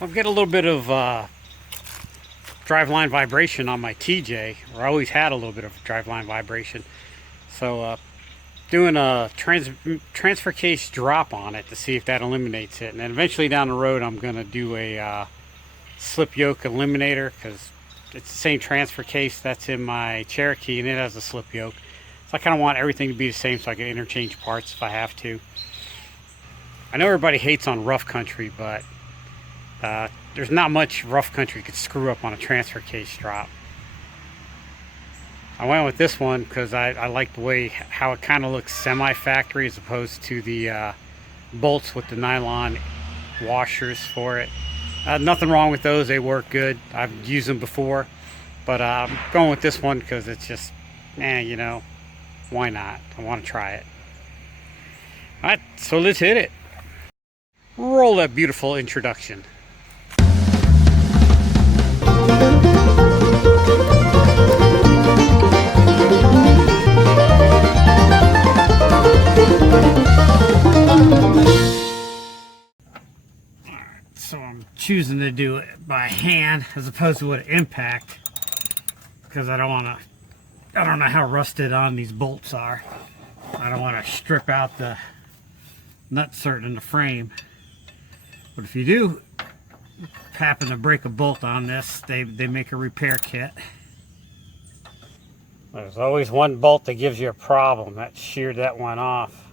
I'm getting a little bit of driveline vibration on my TJ, or I always had a little bit of driveline vibration. So doing a transfer case drop on it to see if that eliminates it. And then eventually down the road I'm going to do a slip yoke eliminator, because it's the same transfer case that's in my Cherokee and it has a slip yoke. So I kind of want everything to be the same so I can interchange parts if I have to. I know everybody hates on rough country, but there's not much rough country you could screw up on a transfer case drop. I went with this one because I like the way how it kind of looks semi-factory as opposed to the bolts with the nylon washers for it. Nothing wrong with those, they work good. I've used them before, but I'm going with this one because it's just, you know, why not? I want to try it. Alright, so let's hit it. Roll that beautiful introduction. So I'm choosing to do it by hand as opposed to with impact, because I don't know how rusted on these bolts are. I don't want to strip out the nut cert in the frame. But if you do happen to break a bolt on this, they make a repair kit. There's always one bolt that gives you a problem. That sheared that one off.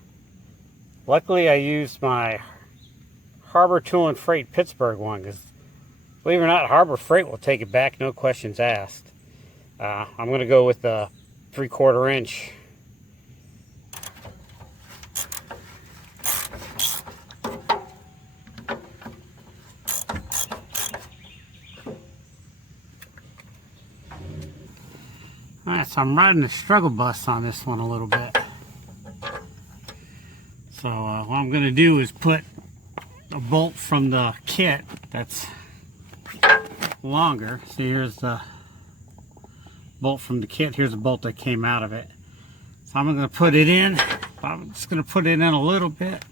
Luckily I used my Harbor Tool and Freight Pittsburgh one, because believe it or not, Harbor Freight will take it back, no questions asked. I'm going to go with the 3/4 inch. Alright, so I'm riding the struggle bus on this one a little bit. So what I'm going to do is put a bolt from the kit that's longer. See, here's the bolt from the kit. Here's the bolt that came out of it. So I'm going to put it in. I'm just going to put it in a little bit.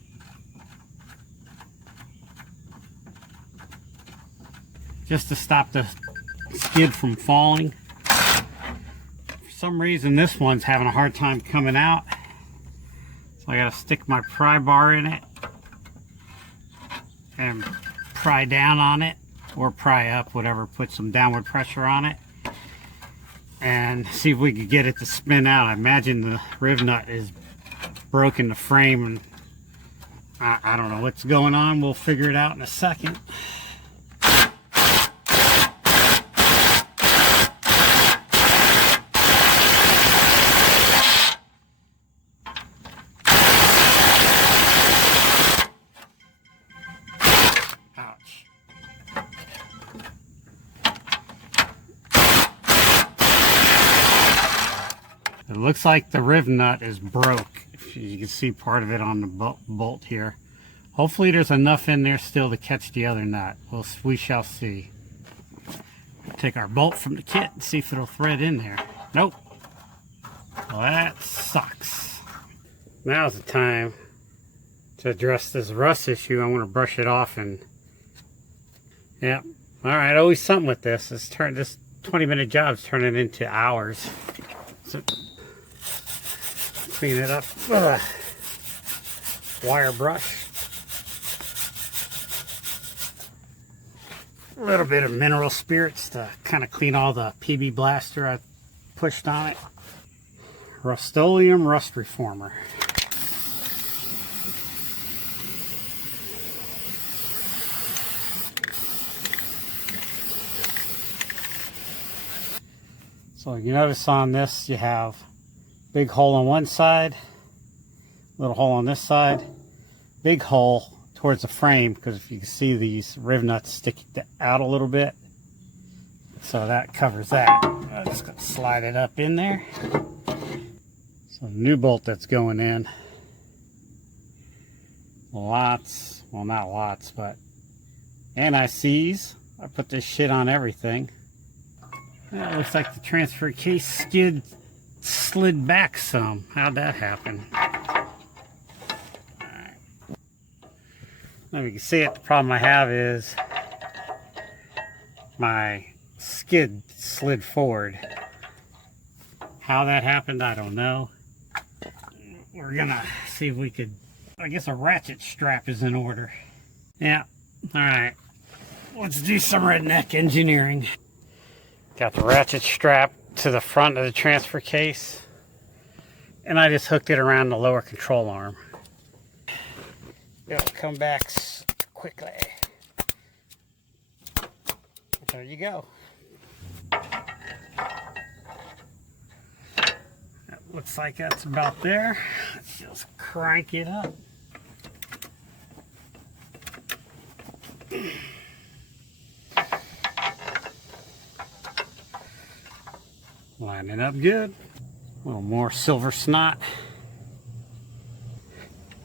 Just to stop the skid from falling. For some reason this one's having a hard time coming out. So I got to stick my pry bar in it and pry down on it, or pry up, whatever, put some downward pressure on it and see if we could get it to spin out. I imagine the riv nut is broken the frame, and I don't know what's going on. We'll figure it out in a second. It looks like the riv nut is broke. You can see part of it on the bolt here. Hopefully there's enough in there still to catch the other nut. We shall see. Take our bolt from the kit and see if it'll thread in there. Nope. Well, that sucks. Now's the time to address this rust issue. I want to brush it off and... Yep. Alright, always something with this. This 20-minute job's turning into hours. So, clean it up with a wire brush. A little bit of mineral spirits to kind of clean all the PB blaster I pushed on it. Rust-Oleum Rust Reformer. So you notice on this you have big hole on one side, little hole on this side, big hole towards the frame, because if you can see these riv nuts sticking out a little bit, so that covers that. I'm just going to slide it up in there. So new bolt that's going in. Lots, well not lots, but anti-seize. I put this shit on everything. It looks like the transfer case skid slid back some. How'd that happen? Alright. Now you can see it. The problem I have is my skid slid forward. How that happened, I don't know. We're gonna see if we could, I guess a ratchet strap is in order. Yeah, alright. Let's do some redneck engineering. Got the ratchet strap to the front of the transfer case, and I just hooked it around the lower control arm. It'll come back quickly. There you go. That looks like that's about there. Let's just crank it up. Line it up good. A little more silver snot.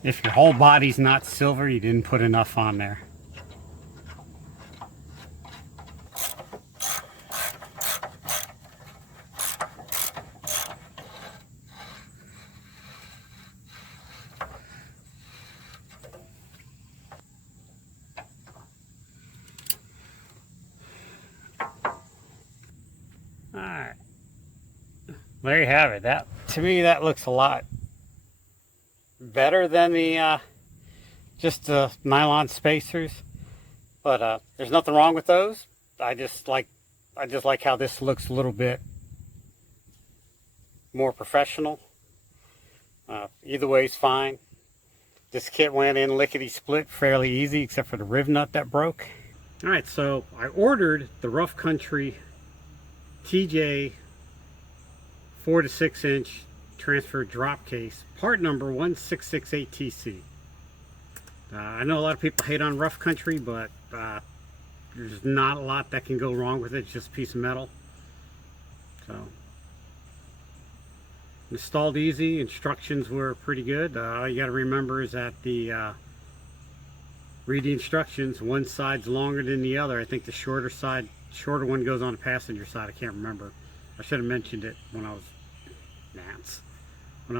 If your whole body's not silver, you didn't put enough on there. Alright. There you have it. That, to me, that looks a lot better than the just the nylon spacers, but there's nothing wrong with those. I just like how this looks a little bit more professional. Either way is fine. This kit went in lickety split fairly easy, except for the riv nut that broke. All right, so I ordered the Rough Country TJ 4 to 6 inch transfer drop case, part number 1668TC. I know a lot of people hate on Rough Country, but there's not a lot that can go wrong with it. It's just a piece of metal. So installed easy. Instructions were pretty good. All you got to remember is that read the instructions. One side's longer than the other. I think the shorter one goes on the passenger side. I can't remember. I should have mentioned it when I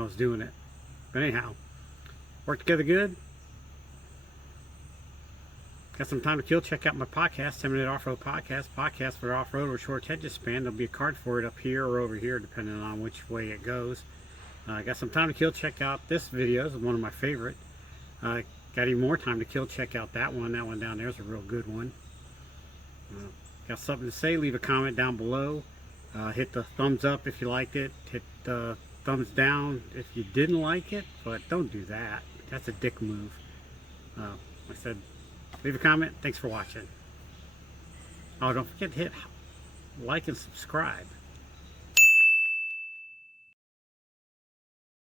was doing it. But anyhow, worked together good. Got some time to kill. Check out my podcast, 10-Minute Off-Road Podcast for off-road or short attention span. There'll be a card for it up here or over here, depending on which way it goes. Got some time to kill. Check out this video. It's one of my favorite. Got even more time to kill. Check out that one. That one down there is a real good one. Got something to say? Leave a comment down below. Hit the thumbs up if you liked it. Hit the thumbs down if you didn't like it, but don't do that. That's a dick move. Like I said, leave a comment. Thanks for watching. Oh, don't forget to hit like and subscribe.